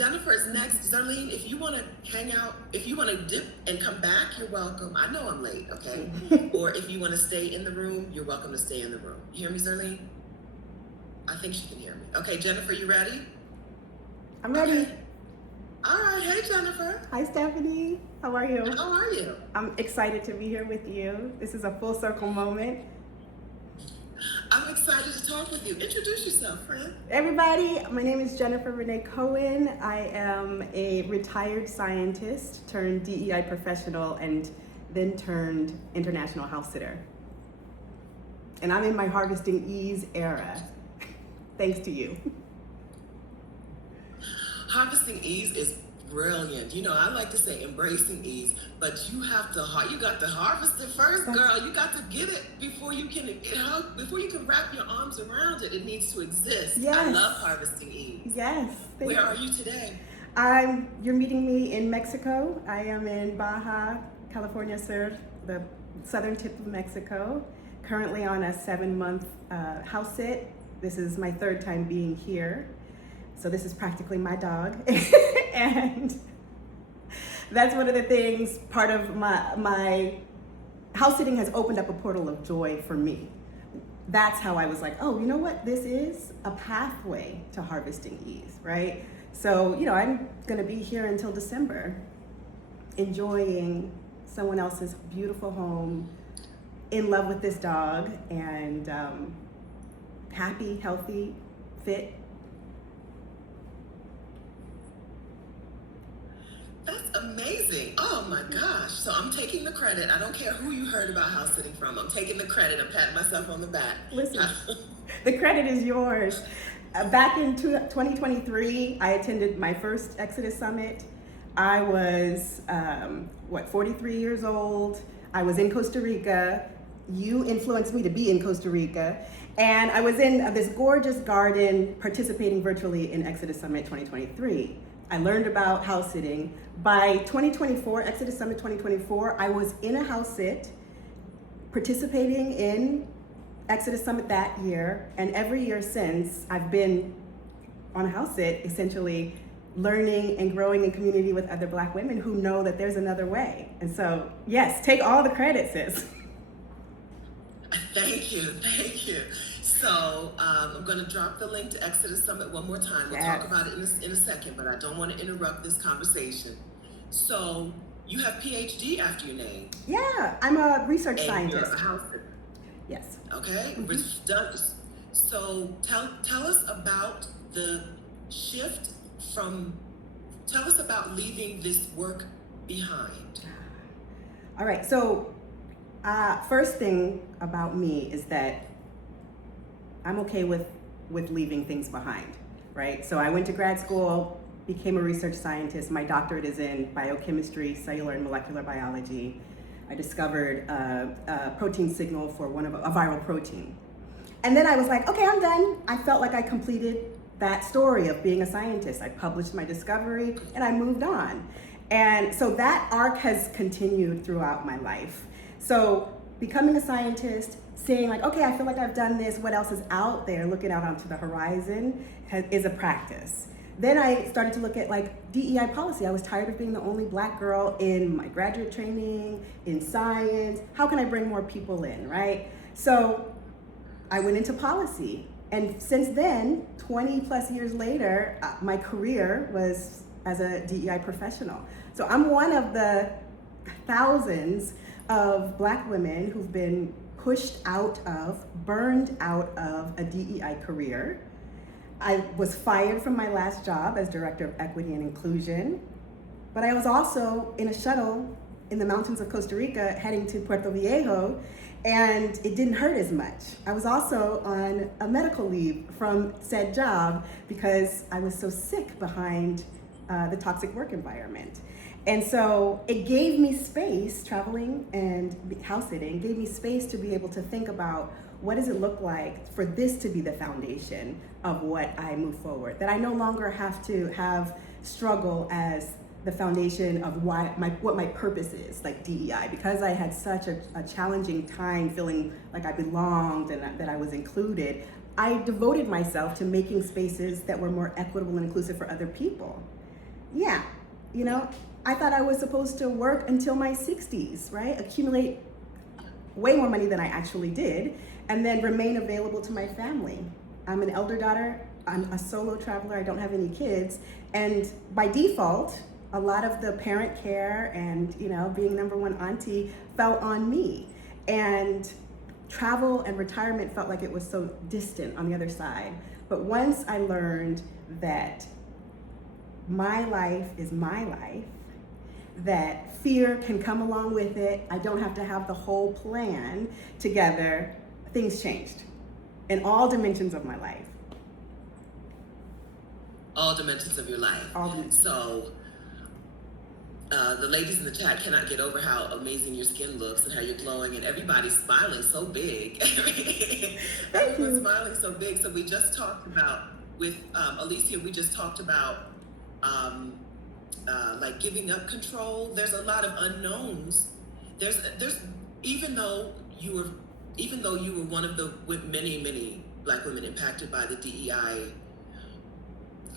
Jennifer is next. Zerlene, if you want to hang out, if you want to dip and come back, you're welcome. I know I'm late, okay? Or if you want to stay in the room, you're welcome to stay in the room. You hear me, Zerlene? I think she can hear me. Okay, Jennifer, you ready? I'm ready. Okay. All right. Hey, Jennifer. Hi, Stephanie. How are you? How are you? I'm excited to be here with you. This is a full circle moment. I'm excited to talk with you. Introduce yourself, friend. Everybody, my name is Jennifer Renee Cohen. I am a retired scientist turned DEI professional and then turned international house sitter. And I'm in my Harvesting Ease era, thanks to you. Harvesting Ease is brilliant. You know, I like to say embracing ease, but you got to harvest it first, girl. You got to get it before you can wrap your arms around it. It needs to exist. Yes. I love Harvesting Ease. Yes. Where are you today? You're meeting me in Mexico. I am in Baja, California Sur, the southern tip of Mexico. Currently on a 7-month house sit. This is my 3rd time being here. So this is practically my dog. And that's one of the things, part of my house sitting has opened up a portal of joy for me. That's how I was like, oh, you know what? This is a pathway to Harvesting Ease, right? So, you know, I'm gonna be here until December, enjoying someone else's beautiful home, in love with this dog, and happy, healthy, fit. That's amazing. Oh my gosh. So I'm taking the credit. I don't care who you heard about house sitting from. I'm taking the credit. I'm patting myself on the back. Listen, the credit is yours. Back in 2023, I attended my first Exodus Summit. I was, 43 years old. I was in Costa Rica. You influenced me to be in Costa Rica. And I was in this gorgeous garden participating virtually in Exodus Summit 2023. I learned about house sitting. By 2024, Exodus Summit 2024, I was in a house sit, participating in Exodus Summit that year, and every year since, I've been on a house sit, essentially learning and growing in community with other Black women who know that there's another way. And so, yes, take all the credit, sis. Thank you. So I'm going to drop the link to Exodus Summit one more time. We'll talk about it in a second, but I don't want to interrupt this conversation. So you have PhD after your name. Yeah, I'm a research scientist. You're a house sitter. Yes. Okay. Mm-hmm. So tell us about the shift tell us about leaving this work behind. All right. So first thing about me is that I'm okay with leaving things behind, right? So I went to grad school, became a research scientist. My doctorate is in biochemistry, cellular and molecular biology. I discovered a protein signal for a viral protein. And then I was like, okay, I'm done. I felt like I completed that story of being a scientist. I published my discovery and I moved on. And so that arc has continued throughout my life. So becoming a scientist, seeing like, okay, I feel like I've done this, what else is out there, looking out onto the horizon is a practice. Then I started to look at like DEI policy. I was tired of being the only Black girl in my graduate training, in science. How can I bring more people in, right? So I went into policy. And since then, 20 plus years later, my career was as a DEI professional. So I'm one of the thousands of Black women who've been burned out of a DEI career. I was fired from my last job as Director of Equity and Inclusion, but I was also in a shuttle in the mountains of Costa Rica heading to Puerto Viejo, and it didn't hurt as much. I was also on a medical leave from said job because I was so sick behind the toxic work environment. And so it gave me space, traveling and house sitting, gave me space to be able to think about what does it look like for this to be the foundation of what I move forward, that I no longer have to have struggle as the foundation of what my purpose is, like DEI, because I had such a challenging time feeling like I belonged and that I was included. I devoted myself to making spaces that were more equitable and inclusive for other people. yeah, you know, I thought I was supposed to work until my 60s, right? Accumulate way more money than I actually did, and then remain available to my family. I'm an elder daughter, I'm a solo traveler, I don't have any kids, and by default, a lot of the parent care and, you know, being number one auntie fell on me. And travel and retirement felt like it was so distant on the other side. But once I learned that my life is my life, that fear can come along with it, I don't have to have the whole plan together, things changed in all dimensions of my life. All dimensions of your life. All dimensions. So, the ladies in the chat cannot get over how amazing your skin looks and how you're glowing, and everybody's smiling so big. Everyone's smiling so big. So we just talked about, with Alicia, we just talked about like giving up control. There's a lot of unknowns. There's even though you were one of the many Black women impacted by the DEI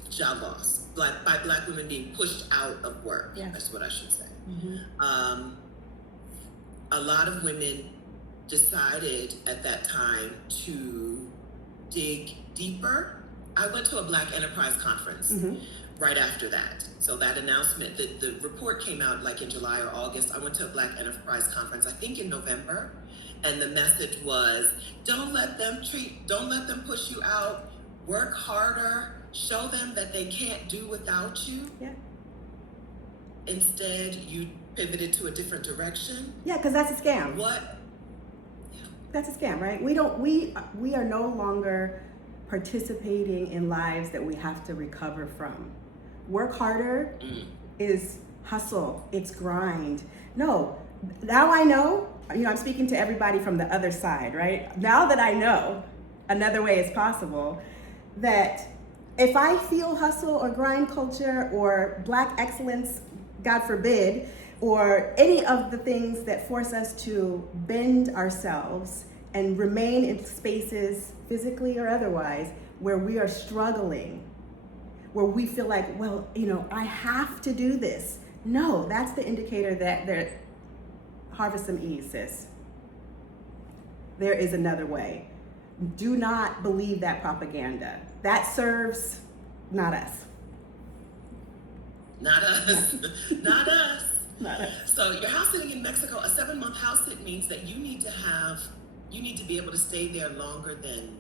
job loss, by Black women being pushed out of work. Yeah. That's what I should say. Mm-hmm. A lot of women decided at that time to dig deeper. I went to a Black Enterprise conference right after that. So that announcement, the report came out like in July or August. I went to a Black Enterprise conference, I think in November, and the message was, don't let them push you out, work harder, show them that they can't do without you. Yeah. Instead, you pivoted to a different direction. Yeah, because that's a scam. What? That's a scam, right? We are no longer participating in lives that we have to recover from. Work harder is hustle, it's grind. No, now I know, I'm speaking to everybody from the other side, right? Now that I know another way is possible, that if I feel hustle or grind culture or Black excellence, God forbid, or any of the things that force us to bend ourselves and remain in spaces, physically or otherwise, where we are struggling, where we feel like, well, I have to do this. No, that's the indicator that harvest some ease, sis. There is another way. Do not believe that propaganda. That serves not us. Not us. Not us. Not us. So your house sitting in Mexico, a 7-month house sit means that you need to be able to stay there longer than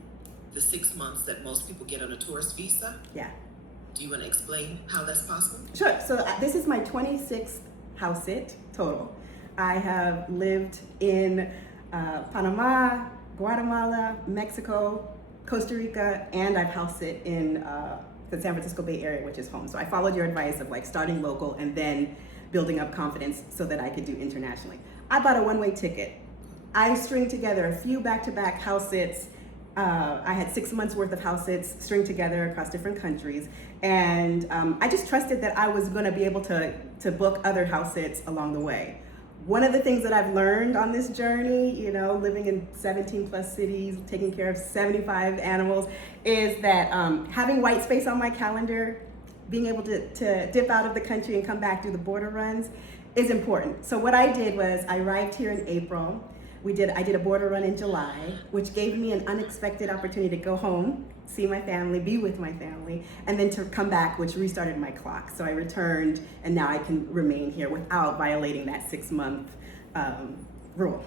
the 6 months that most people get on a tourist visa. Yeah. Do you want to explain how that's possible? Sure. So this is my 26th house sit total. I have lived in Panama, Guatemala, Mexico, Costa Rica, and I've house sit in the San Francisco Bay Area, which is home. So I followed your advice of like starting local and then building up confidence so that I could do internationally. I bought a one-way ticket. I string together a few back-to-back house sits. I had 6 months worth of house sits string together across different countries. And I just trusted that I was gonna be able to book other house sits along the way. One of the things that I've learned on this journey, living in 17 plus cities, taking care of 75 animals, is that having white space on my calendar, being able to dip out of the country and come back, do the border runs, is important. So what I did was I arrived here in April. I did a border run in July, which gave me an unexpected opportunity to go home, see my family, be with my family, and then to come back, which restarted my clock. So I returned, and now I can remain here without violating that 6-month rule.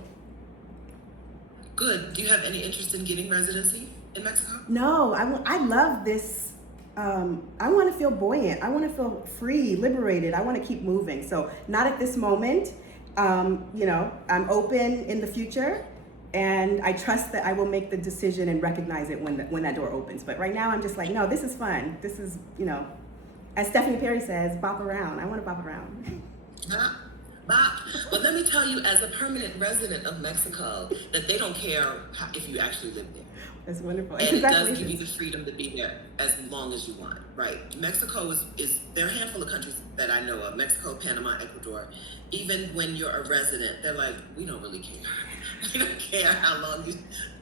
Good. Do you have any interest in getting residency in Mexico? No, I love this. I want to feel buoyant. I want to feel free, liberated. I want to keep moving. So not at this moment. I'm open in the future, and I trust that I will make the decision and recognize it when that door opens. But right now I'm just like, no, this is fun. This is, as Stephanie Perry says, bop around. I want to bop around. Bop. But let me tell you, as a permanent resident of Mexico, that they don't care if you actually live there. That's wonderful. And it does give you the freedom to be there as long as you want, right? Mexico is there are a handful of countries that I know of, Mexico, Panama, Ecuador. Even when you're a resident, they're like, we don't really care. We don't care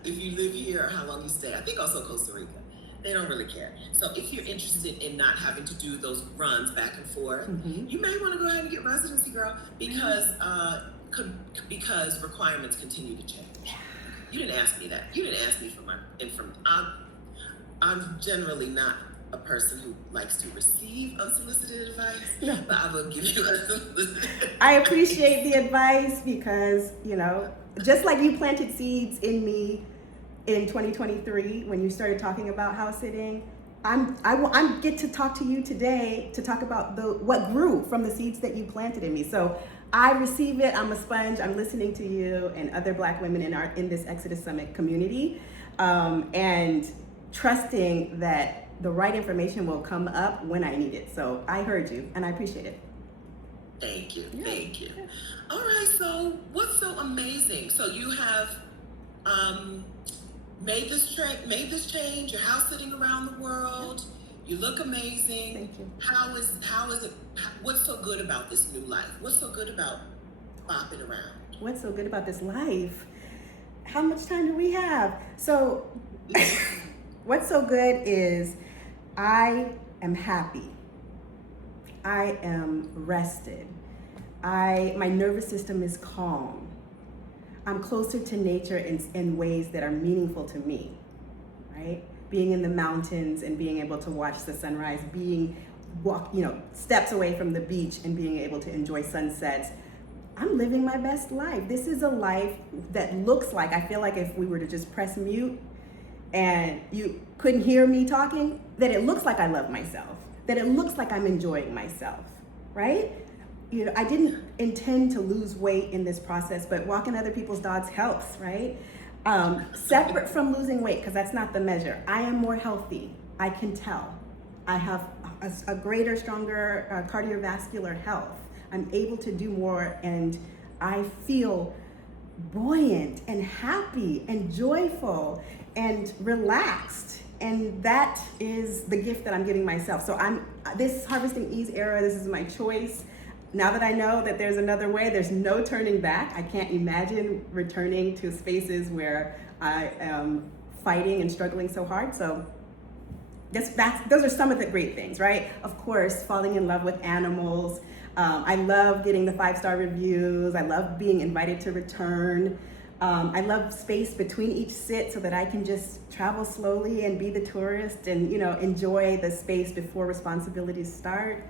if you live here or how long you stay. I think also Costa Rica. They don't really care. So if you're interested in not having to do those runs back and forth, Mm-hmm. you may want to go ahead and get residency, girl, because because requirements continue to change. You didn't ask me that. You didn't ask me for my information. I'm generally not a person who likes to receive unsolicited advice, No. but I will give you unsolicited. I appreciate the advice because, you know, just like you planted seeds in me in 2023 when you started talking about house sitting, I get to talk to you today to talk about what grew from the seeds that you planted in me. So I receive it. I'm a sponge. I'm listening to you and other Black women in this Exodus Summit community, and trusting that the right information will come up when I need it. So I heard you, and I appreciate it. Thank you. Yeah. Thank you. All right. So what's so amazing? So you have made this change. You're house sitting around the world. You look amazing. Thank you. How is it? What's so good about this new life? What's so good about bopping around? What's so good about this life? How much time do we have? So what's so good is I am happy. I am rested. My nervous system is calm. I'm closer to nature in ways that are meaningful to me, right? Being in the mountains and being able to watch the sunrise, steps away from the beach and being able to enjoy sunsets. I'm living my best life. This is a life that looks like, I feel like if we were to just press mute and you couldn't hear me talking, that it looks like I love myself, that it looks like I'm enjoying myself, right? You know, I didn't intend to lose weight in this process, but walking other people's dogs helps, right? Separate from losing weight, because that's not the measure. I am more healthy. I can tell. I have a greater, stronger cardiovascular health. I'm able to do more, and I feel buoyant and happy and joyful and relaxed. And that is the gift that I'm giving myself. So this Harvesting Ease era, this is my choice. Now that I know that there's another way, there's no turning back. I can't imagine returning to spaces where I am fighting and struggling so hard. So those are some of the great things, right? Of course, falling in love with animals. I love getting the 5-star reviews. I love being invited to return. I love space between each sit so that I can just travel slowly and be the tourist and, enjoy the space before responsibilities start.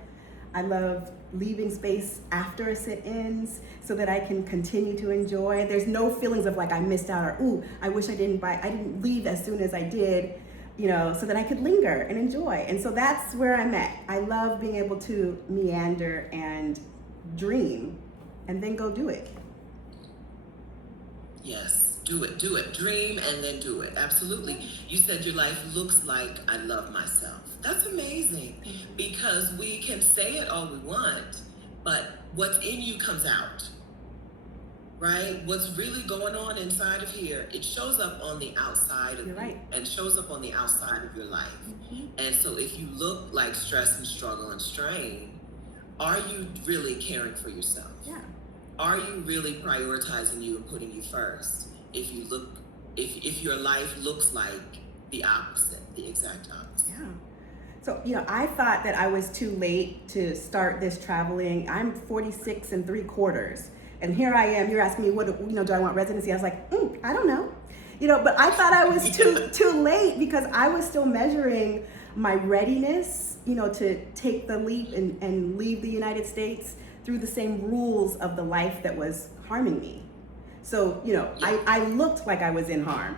I love leaving space after a sit ends so that I can continue to enjoy. There's no feelings of like I missed out or, ooh, I wish I didn't leave as soon as I did, so that I could linger and enjoy. And so that's where I'm at. I love being able to meander and dream and then go do it. Yes, do it. Dream and then do it. Absolutely. You said your life looks like I love myself. That's amazing because we can say it all we want, but what's in you comes out, right? What's really going on inside of here, it shows up on the outside of You're right. you and shows up on the outside of your life. Mm-hmm. And so if you look like stress and struggle and strain, are you really caring for yourself? Yeah. Are you really prioritizing you and putting you first? If your life looks like the opposite, the exact opposite. Yeah. So, I thought that I was too late to start this traveling. I'm 46 3/4. And here I am, you're asking me, do I want residency? I was like, I don't know. But I thought I was too late because I was still measuring my readiness, to take the leap and leave the United States through the same rules of the life that was harming me. So, I looked like I was in harm.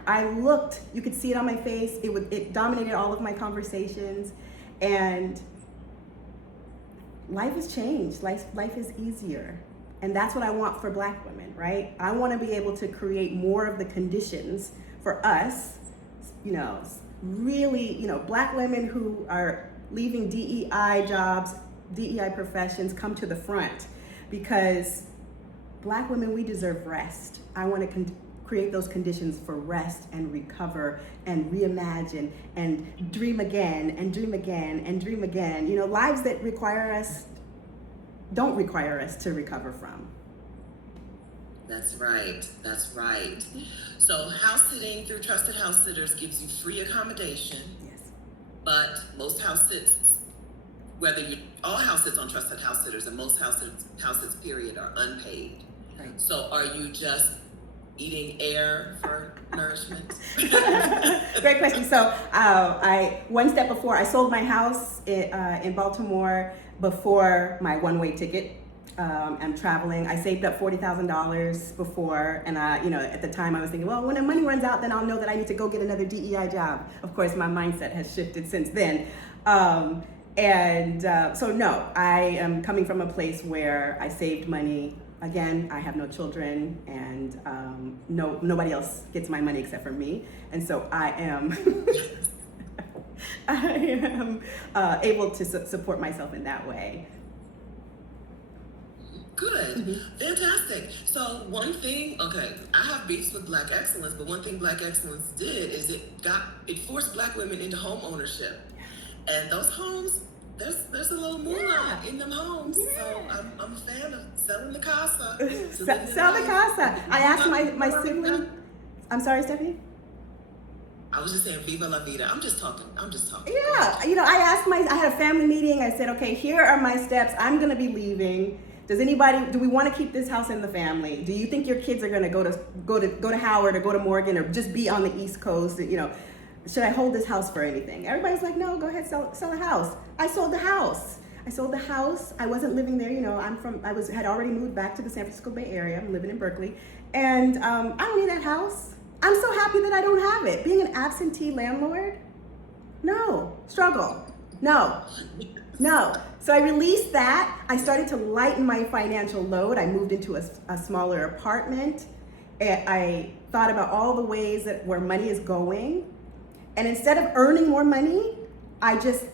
You could see it on my face. It dominated all of my conversations. And life has changed. Life is easier. And that's what I want for Black women, right? I want to be able to create more of the conditions for us, really, Black women who are leaving DEI jobs, DEI professions, come to the front, because Black women, we deserve rest. I want to create those conditions for rest and recover and reimagine and dream again and dream again and dream again. Lives that don't require us to recover from. That's right. So house sitting through Trusted House Sitters gives you free accommodation. Yes. but most house sits, whether you, all house sits on trusted house sitters, and most house sits period are unpaid. Right. So are you just eating air for nourishment? Great question. So I one step before I sold my house in Baltimore before my one-way ticket. I'm traveling. I saved up $40,000 before, and at the time I was thinking, well, when the money runs out, then I'll know that I need to go get another DEI job. Of course, my mindset has shifted since then. So no, I am coming from a place where I saved money. Again, I have no children, and nobody else gets my money except for me, and so I am able to support myself in that way. Good. Mm-hmm. Fantastic. So one thing, okay, I have beefs with Black Excellence, but one thing Black Excellence did is it forced Black women into home ownership. And those homes, there's a little moolah in them homes. Yeah. So I'm a fan of selling the casa. Sell the casa. I asked my sibling. I'm sorry, Stephanie? I was just saying, viva la vida. I'm just talking. Yeah, I had a family meeting. I said, okay, here are my steps. I'm gonna be leaving. Do we want to keep this house in the family? Do you think your kids are gonna go to Howard or go to Morgan or just be on the East Coast? Should I hold this house for anything? Everybody's like, no, go ahead, sell a house. I sold the house. I wasn't living there. Had already moved back to the San Francisco Bay Area. I'm living in Berkeley, and I don't need that house. I'm so happy that I don't have it. Being an absentee landlord, no, struggle, no. So I released that. I started to lighten my financial load. I moved into a smaller apartment. And I thought about all the ways where money is going. And instead of earning more money, I just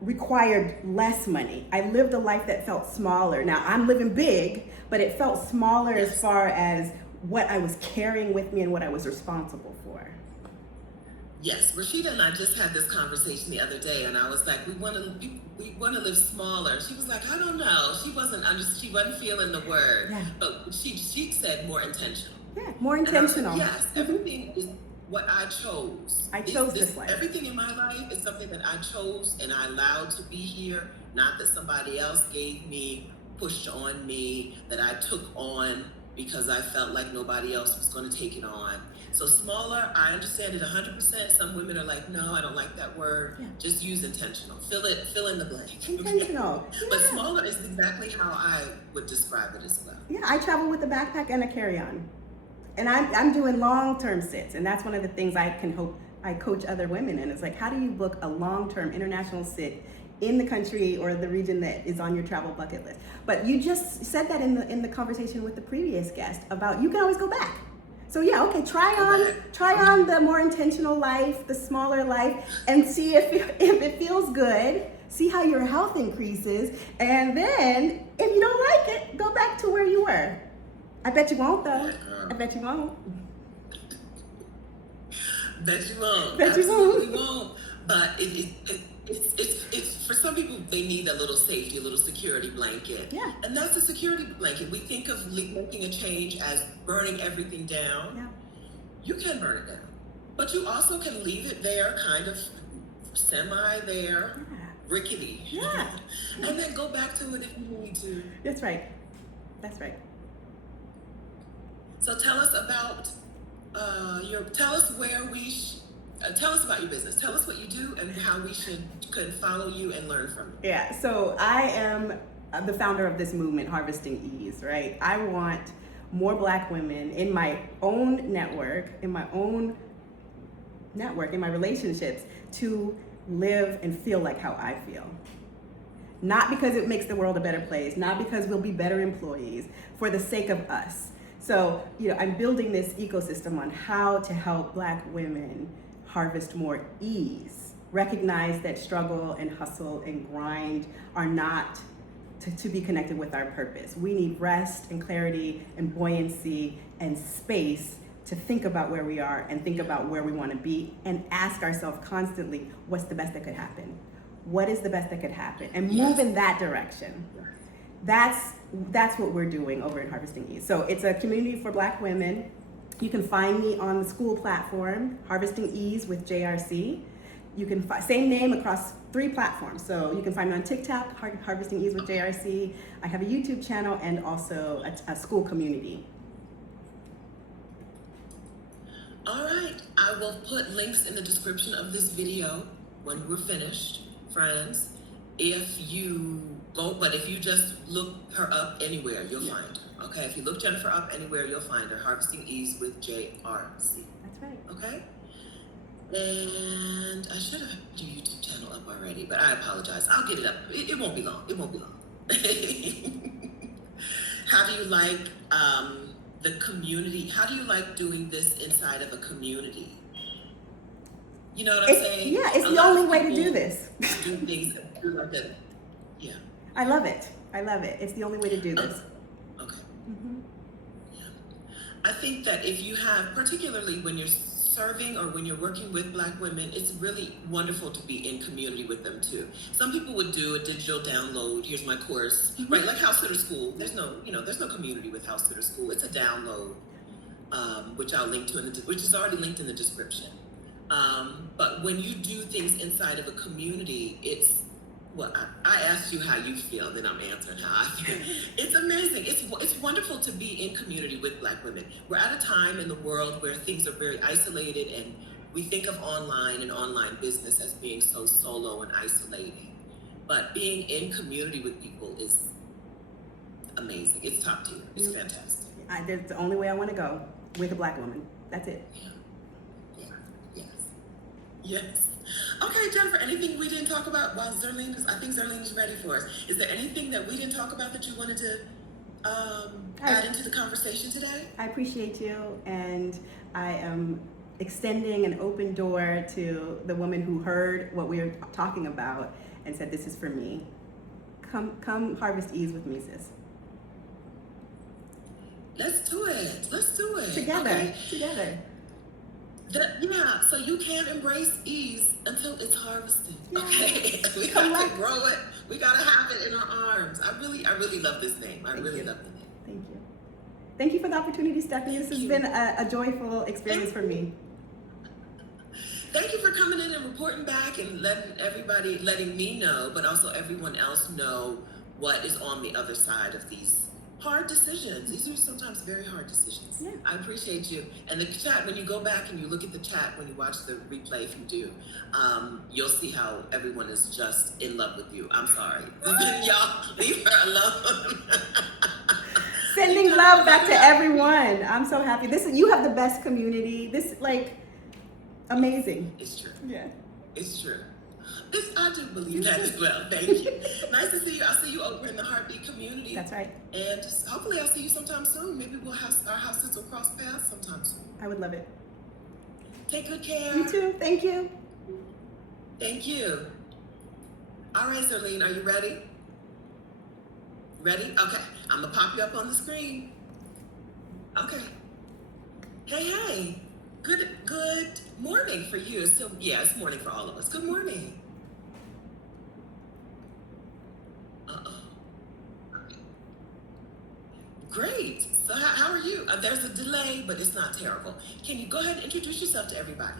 required less money. I lived a life that felt smaller. Now I'm living big, but it felt smaller as far as what I was carrying with me and what I was responsible for. Yes, Rashida and I just had this conversation the other day, and I was like, we want to live smaller. She was like, I don't know. She wasn't feeling the word, but she said more intentional. Yeah, more intentional. Like, yes, everything is what I chose. I chose this life. Everything in my life is something that I chose and I allowed to be here, not that somebody else gave me, pushed on me, that I took on because I felt like nobody else was going to take it on. So smaller, I understand it 100%. Some women are like, no, I don't like that word. Yeah. Just use intentional. Fill in the blank. Intentional. Yeah. But smaller is exactly how I would describe it as well. Yeah, I travel with a backpack and a carry-on. And I'm doing long-term sits, and that's one of the things I coach other women in. It's like, how do you book a long-term international sit in the country or the region that is on your travel bucket list? But you just said that in the conversation with the previous guest about you can always go back. So yeah, okay, try on the more intentional life, the smaller life, and see if it feels good. See how your health increases, and then if you don't like it, go back to where you were. I bet you won't, though. I bet you won't. Bet you won't. Bet you Absolutely won't. But it's for some people, they need a little safety, a little security blanket. Yeah. And that's a security blanket. We think of making a change as burning everything down. Yeah. You can burn it down, but you also can leave it there, kind of semi there, rickety. Yeah. And then go back to it if you need to. That's right. So tell us about tell us about your business. Tell us what you do and how we could follow you and learn from you. Yeah, so I am the founder of this movement, Harvesting Ease, right? I want more Black women in my own network, in my relationships, to live and feel like how I feel. Not because it makes the world a better place, not because we'll be better employees, for the sake of us. So, I'm building this ecosystem on how to help Black women harvest more ease. Recognize that struggle and hustle and grind are not to be connected with our purpose. We need rest and clarity and buoyancy and space to think about where we are and think about where we want to be and ask ourselves constantly, what's the best that could happen? What is the best that could happen? And move in that direction. That's what we're doing over at Harvesting Ease. So it's a community for Black women. You can find me on the school platform, Harvesting Ease with JRC. You can find same name across 3 platforms. So you can find me on TikTok, Harvesting Ease with JRC. I have a YouTube channel and also a school community. All right, I will put links in the description of this video when we're finished, friends. If you just look her up anywhere, you'll find her. Okay, if you look Jennifer up anywhere, you'll find her. Harvesting Ease with JRC. That's right. Okay. And I should have your YouTube channel up already, but I apologize. I'll get it up. It won't be long. It won't be long. How do you like the community? How do you like doing this inside of a community? You know what I'm saying? Yeah, it's the only way to do this. Do things like that. Yeah. I love it. I love it. It's the only way to do this. Okay. Yeah. I think that if you have, particularly when you're serving or when you're working with Black women, it's really wonderful to be in community with them too. Some people would do a digital download. Here's my course, right? Like House Sitter School. There's no community with House Sitter School. It's a download, which I'll link to which is already linked in the description. But when you do things inside of a community, it's I asked you how you feel, then I'm answering how I feel. It's amazing. It's wonderful to be in community with Black women. We're at a time in the world where things are very isolated, and we think of online and online business as being so solo and isolating. But being in community with people is amazing. It's top tier. It's fantastic. That's the only way I want to go, with a Black woman. That's it. Yeah. Yes. Okay, Jennifer, anything we didn't talk about while I think Zerlene is ready for us. Is there anything that we didn't talk about that you wanted to add into the conversation today? I appreciate you, and I am extending an open door to the woman who heard what we were talking about and said, this is for me. Come harvest ease with me, sis. Let's do it. Together, okay. together. So you can't embrace ease until it's harvested. Yeah. Okay, we got to grow it. We got to have it in our arms. I really love this name. I really love the name. Thank you. Thank you for the opportunity, Stephanie. This has been a joyful experience for me. Thank you for coming in and reporting back and letting me know, but also everyone else know what is on the other side of these hard decisions. These are sometimes very hard decisions. Yeah. I appreciate you. And the chat, when you go back and you look at the chat, when you watch the replay, if you do, you'll see how everyone is just in love with you. I'm sorry. Y'all, leave her alone. Sending love back to everyone. I'm so happy. You have the best community. Amazing. It's true. Yeah. It's true. I do believe that as well. Thank you. Nice to see you. I'll see you over in the Heartbeat community. That's right. And hopefully I'll see you sometime soon. Maybe our houses will cross paths sometime soon. I would love it. Take good care. You too. Thank you. Thank you. All right, Zerlene, are you ready? Ready? Okay. I'm going to pop you up on the screen. Okay. Hey. Good morning for you. So, yeah, it's morning for all of us. Good morning. Great. So how are you? There's a delay, but it's not terrible. Can you go ahead and introduce yourself to everybody?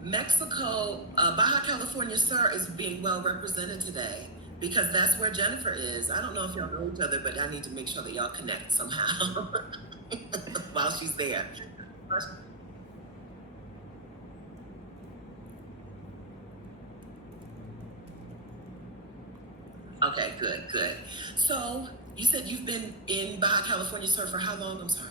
Mexico, Baja California Sur is being well represented today because that's where Jennifer is. I don't know if y'all know each other, but I need to make sure that y'all connect somehow while she's there. Okay, good. So you said you've been in Baja California Sur for how long? I'm sorry.